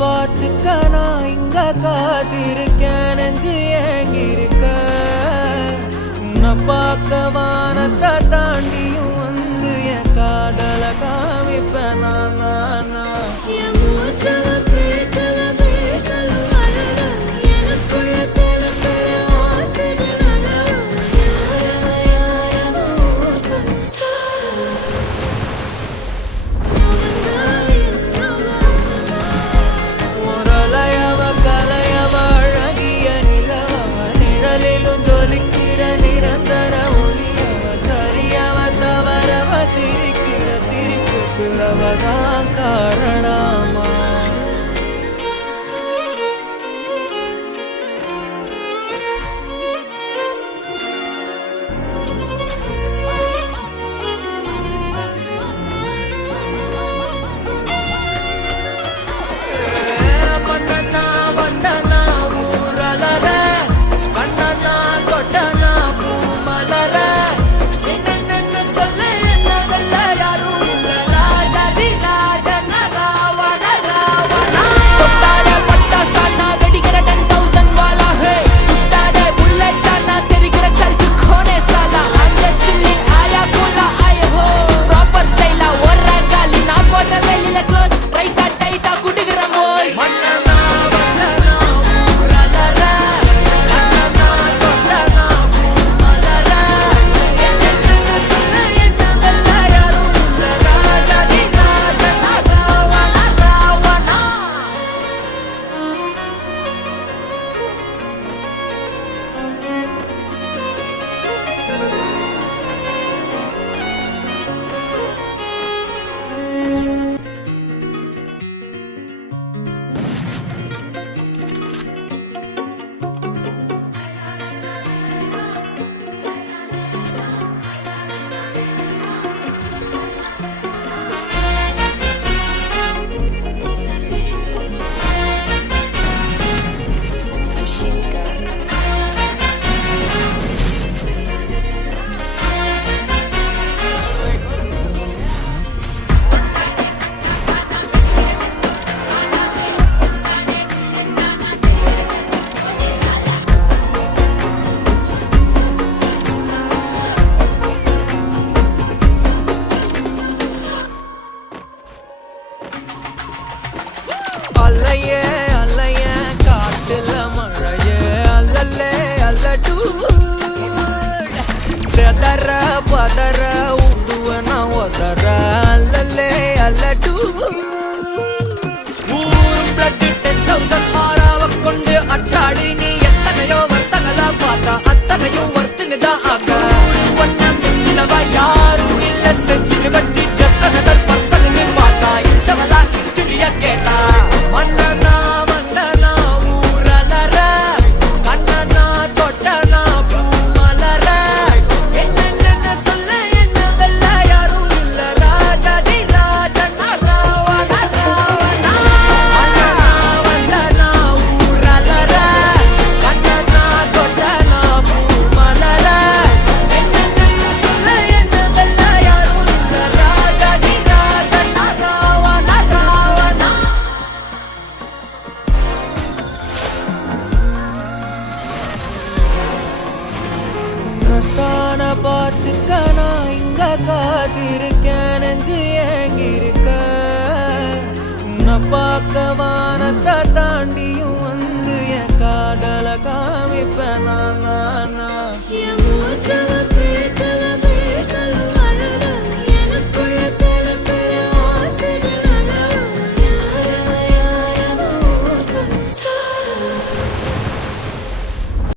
பார்த்துக்க நான் இங்க காத்திருக்கேன் நெஞ்சு ஏங்கிருக்க உன்னை பார்க்க வானத்தை தாண்டியும் வந்து என் காதல காமிப்பேன் நான் அவதான் காரணமா பண்ணனா வந்தனா ஊரலர பண்ணனா கொட்டனா பூமலர என்னென்ன சொல்ல என்னவெல்ல யாரும் அல்லையே அல்லையே காட்டுல மழையே அல்லல்லே அல்லடூ செதற பதற உடுவன ஒதற அல்லல்லே அல்லடூ ஊரும் பிளட் 10,000 ஆறாவ கொண்டு அச்சாடி நீ எத்தனையோ வர்த்தங்களா பார்த்தா அத்தனையும் வர்த்தினுதான் ஆக ஒன்னம் சிலவா யாரும் இல்ல செஞ்சு வச்சு ஜஸ்ட் அனதர் பர்சன் நீ பார்த்தா இச்சவலா ஹிஸ்டரியா கேட்டா வந்தனா வந்தனா ஊரலர கண்ணனா தொட்டனா பூமலர என்னென்ன சொல்ல என்னவெல்ல யாரும் இல்ல ராஜாதி ராஜனா ராவண ராவணா வந்தனா ஊரலர கண்ணனா தொட்டனா பூமலர என்னென்ன சொல்ல என்னவெல்ல யாரும் இல்ல ராஜாதி ராஜனா ராவண ராவணா தான பார்த்துக்க நான் இங்க காத்திருக்கேன் நெஞ்சு ஏங்கிருக்க உன்னை பார்க்க வானத்தை தாண்டியும்